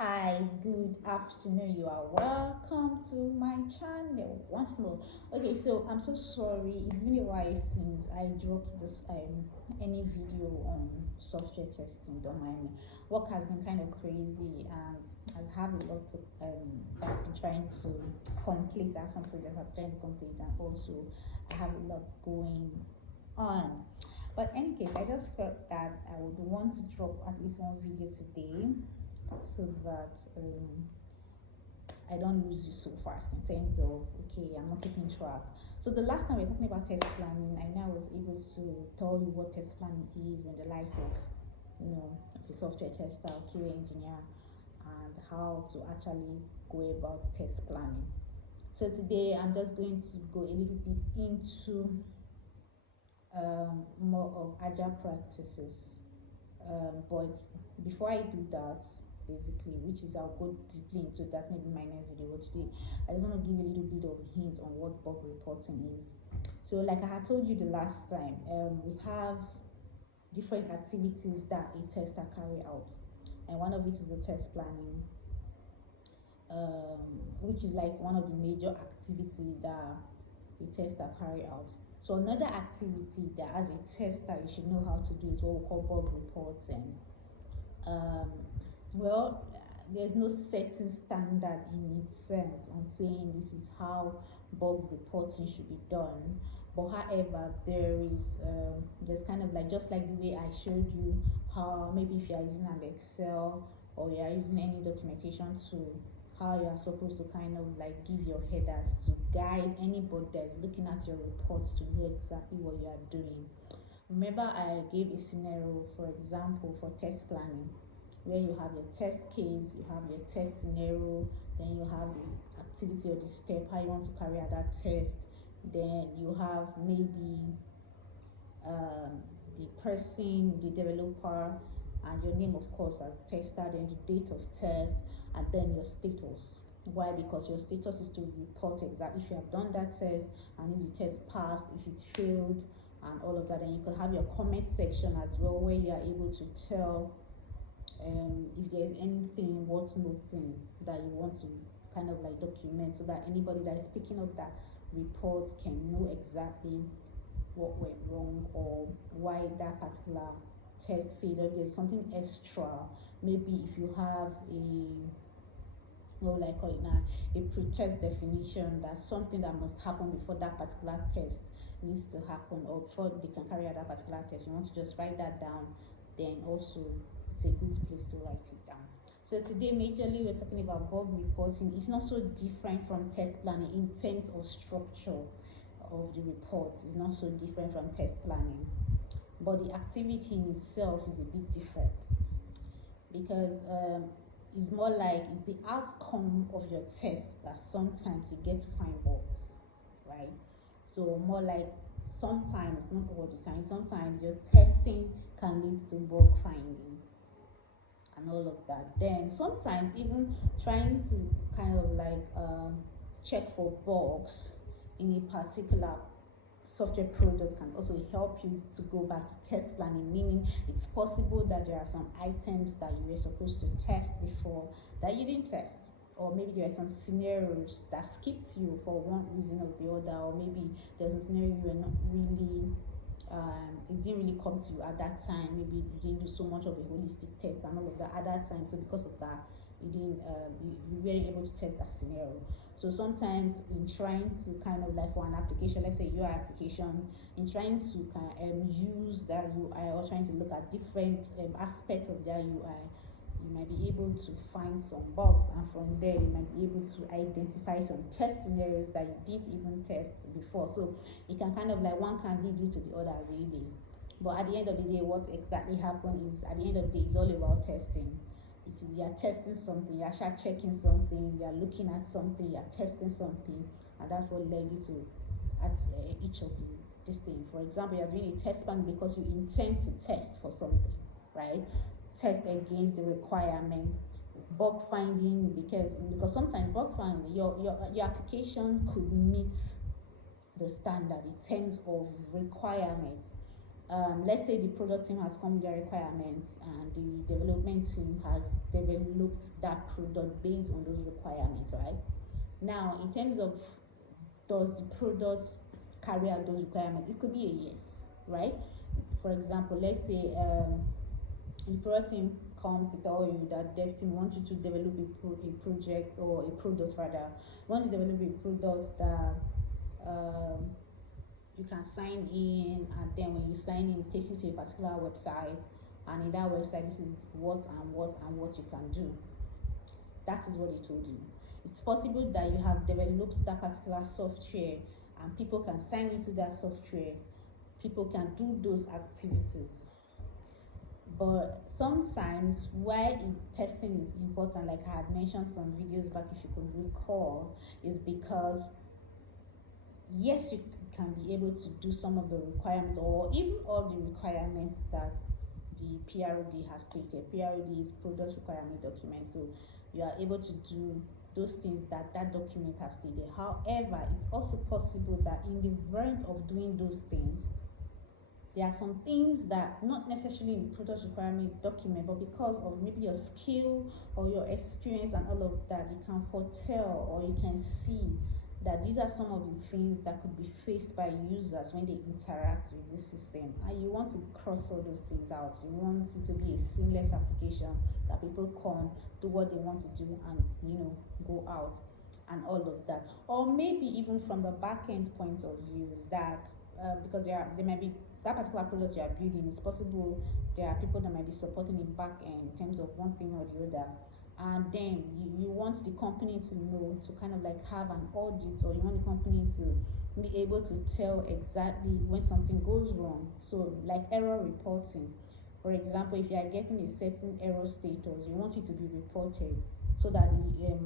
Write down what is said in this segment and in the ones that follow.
Hi, good afternoon. You are welcome to my channel once more. Okay, so I'm so sorry. It's been a while since I dropped this any video on software testing. Don't mind me. Work has been kind of crazy, and I have a lot to, that I've been trying to complete. I have some projects I'm trying to complete, and also I have a lot going on. But in any case, I just felt that I would want to drop at least one video today so that I don't lose you so fast in terms of, okay, I'm not keeping track. So the last time we were talking about test planning, I know I was able to tell you what test planning is in the life of, a software tester, QA engineer, and how to actually go about test planning. So today I'm just going to go a little bit into more of agile practices. But before I do that, basically, which is I'll go deeply into that maybe my next video. But today I just want to give a little bit of a hint on what bug reporting is. So like I had told you the last time, we have different activities that a tester carry out, and one of it is the test planning, which is like one of the major activity that a tester carry out. So another activity that as a tester you should know how to do is what we call bug reporting. Well, there's no certain standard in its sense on saying this is how bug reporting should be done. But however, there's kind of like, just like the way I showed you how maybe if you are using an Excel or you are using any documentation tool, how you are supposed to kind of like give your headers to guide anybody that is looking at your reports to know exactly what you are doing. Remember, I gave a scenario, for example, for test planning, where you have your test case, you have your test scenario, then you have the activity or the step, how you want to carry out that test, then you have maybe the person, the developer, and your name, of course, as tester, then the date of test, and then your status. Why? Because your status is to report exactly if you have done that test, and if the test passed, if it failed, and all of that. And you can have your comment section as well, where you are able to tell if there's anything worth noting that you want to kind of like document, so that anybody that is picking up that report can know exactly what went wrong or why that particular test failed. If there's something extra, maybe if you have what will I call it now, a pre-test definition, that's something that must happen before that particular test needs to happen, or before they can carry out that particular test, you want to just write that down, then also it's a good place to write it down. So today majorly we're talking about bug reporting. It's not so different from test planning in terms of structure of the report. It's not so different from test planning, but the activity in itself is a bit different, because it's more like it's the outcome of your test that sometimes you get to find bugs, right? So more like sometimes, not all the time, sometimes your testing can lead to bug finding and all of that. Then sometimes even trying to kind of like check for bugs in a particular software product can also help you to go back to test planning, meaning it's possible that there are some items that you were supposed to test before that you didn't test, or maybe there are some scenarios that skipped you for one reason or the other, or maybe there's a scenario you were not really it didn't really come to you at that time. Maybe you didn't do so much of a holistic test and all of that at that time, so because of that you didn't you weren't able to test that scenario. So sometimes in trying to kind of like for an application, let's say your application, in trying to kind of use that UI, or trying to look at different aspects of that UI, you might be able to find some bugs, and from there you might be able to identify some test scenarios that you didn't even test before. So it can kind of like, one can lead you to the other really. But at the end of the day, what exactly happened is, at the end of the day, it's all about testing. You're testing something, you're actually checking something, you're looking at something, you're testing something, and that's what led you to at each of this thing. For example, you're doing a test plan because you intend to test for something, right? Test against the requirement. Bug finding, because sometimes bug finding, your application could meet the standard in terms of requirements, let's say the product team has come with their requirements and the development team has developed that product based on those requirements, right? Now, in terms of does the product carry out those requirements, it could be a yes, right? For example, let's say the product team comes to tell you that dev team wants you to develop a project or a product rather, wants to develop a product that you can sign in, and then when you sign in, it takes you to a particular website, and in that website, this is what you can do. That is what they told you. It's possible that you have developed that particular software and people can sign into that software, people can do those activities. But sometimes why testing is important, like I had mentioned some videos back, if you could recall, is because yes, you can be able to do some of the requirements or even all the requirements that the PROD has stated. PROD is product requirement document, so you are able to do those things that document has stated. However, it's also possible that in the verge of doing those things, there are some things that not necessarily in the product requirement document, but because of maybe your skill or your experience and all of that, you can foretell or you can see that these are some of the things that could be faced by users when they interact with this system, and you want to cross all those things out. You want it to be a seamless application that people can do what they want to do and go out and all of that. Or maybe even from the back-end point of view, that because there might be that particular product you are building, it's possible there are people that might be supporting it back end in terms of one thing or the other, and then you want the company to know, to kind of like have an audit, or you want the company to be able to tell exactly when something goes wrong. So like error reporting, for example, if you are getting a certain error status, you want it to be reported so that the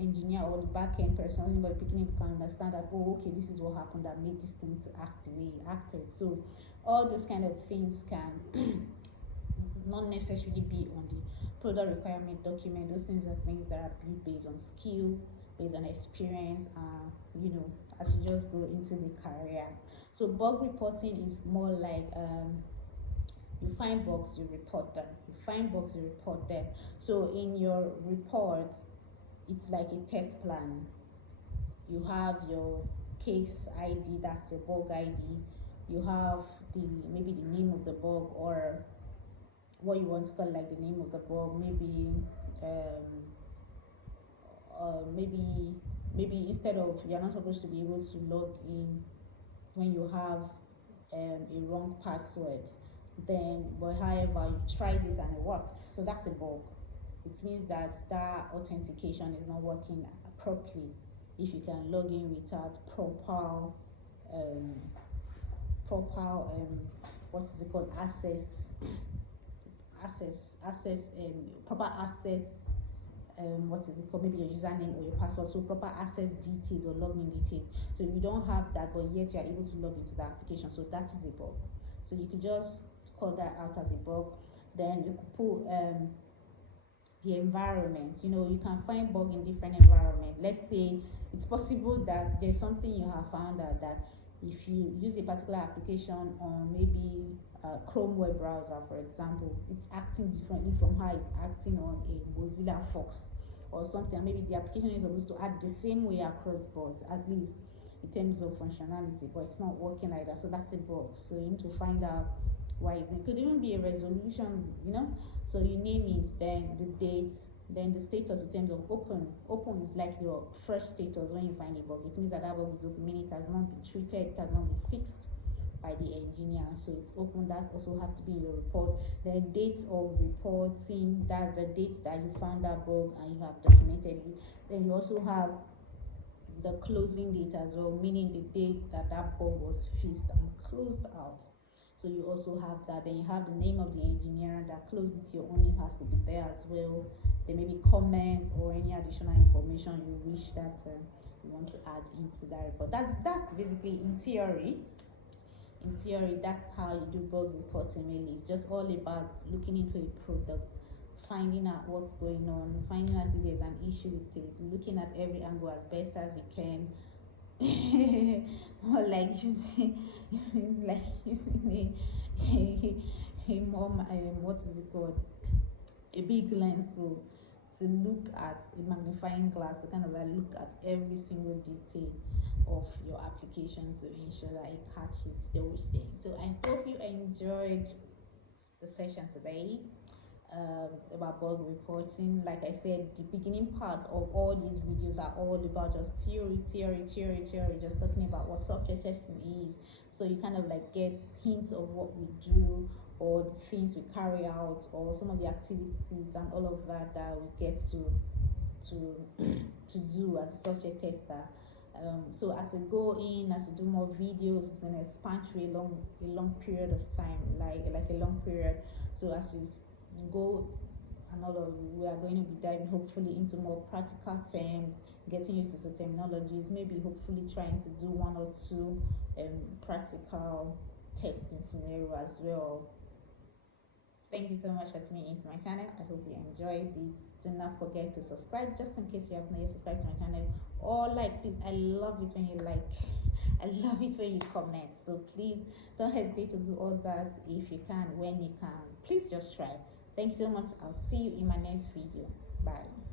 engineer or the back-end person, anybody picking it, can understand that, oh, okay, this is what happened that made this thing to act the way it acted. So all those kind of things can not necessarily be on the product requirement document. Those things are things that are built based on skill, based on experience, as you just grow into the career. So bug reporting is more like you find bugs, you report them. You find bugs, you report them. So in your report, it's like a test plan. You have your case ID, that's your bug ID. You have maybe the name of the bug, or what you want to call like the name of the bug. Maybe instead of, you're not supposed to be able to log in when you have a wrong password. But however, you tried it and it worked, so that's a bug. It means that authentication is not working properly. If you can log in without proper maybe your username or your password, so proper access details or login details. So you don't have that, but yet you are able to log into the application, so that is a bug. So you could just call that out as a bug. Then you could put the environment. You can find bug in different environments. Let's say it's possible that there's something you have found out that if you use a particular application on maybe Chrome web browser, for example, it's acting differently from how it's acting on a Mozilla Fox or something. Maybe the application is supposed to act the same way across boards, at least in terms of functionality, but it's not working like that. So that's a bug. So you need to find out why is it. Could even be a resolution, so you name it, then the dates, then the status in terms of open is like your first status when you find a bug. It means that bug is open, meaning it has not been treated, it has not been fixed by the engineer, so it's open. That also have to be in your report. The date of reporting, that's the date that you found that bug and you have documented it. Then you also have the closing date as well, meaning the date that bug was fixed and closed out. So you also have that. Then you have the name of the engineer that closed it. Your own name has to be there as well. There may be comments or any additional information you wish that you want to add into that report. That's basically in theory. In theory, that's how you do bug reporting. Really, it's just all about looking into a product, finding out what's going on, finding out if there's an issue with it, looking at every angle as best as you can, more like using it's like using a more what is it called, a big lens to look at a magnifying glass to kind of like look at every single detail of your application to ensure that it catches those things. So I hope you enjoyed the session today. About bug reporting. Like I said, the beginning part of all these videos are all about just theory, just talking about what software testing is, so you kind of like get hints of what we do or the things we carry out or some of the activities and all of that that we get to do as a software tester. So as we go in, as we do more videos, it's going to span through a long period of time, like a long period. So as we go and all of, we are going to be diving hopefully into more practical terms, getting used to some terminologies, maybe hopefully trying to do one or two practical testing scenario as well. Thank you so much for tuning into my channel. I hope you enjoyed it. Do not forget to subscribe just in case you have not yet subscribed to my channel, or like, please. I love it when you like. I love it when you comment. So please don't hesitate to do all that if you can, when you can. Please just try. Thanks so much. I'll see you in my next video. Bye.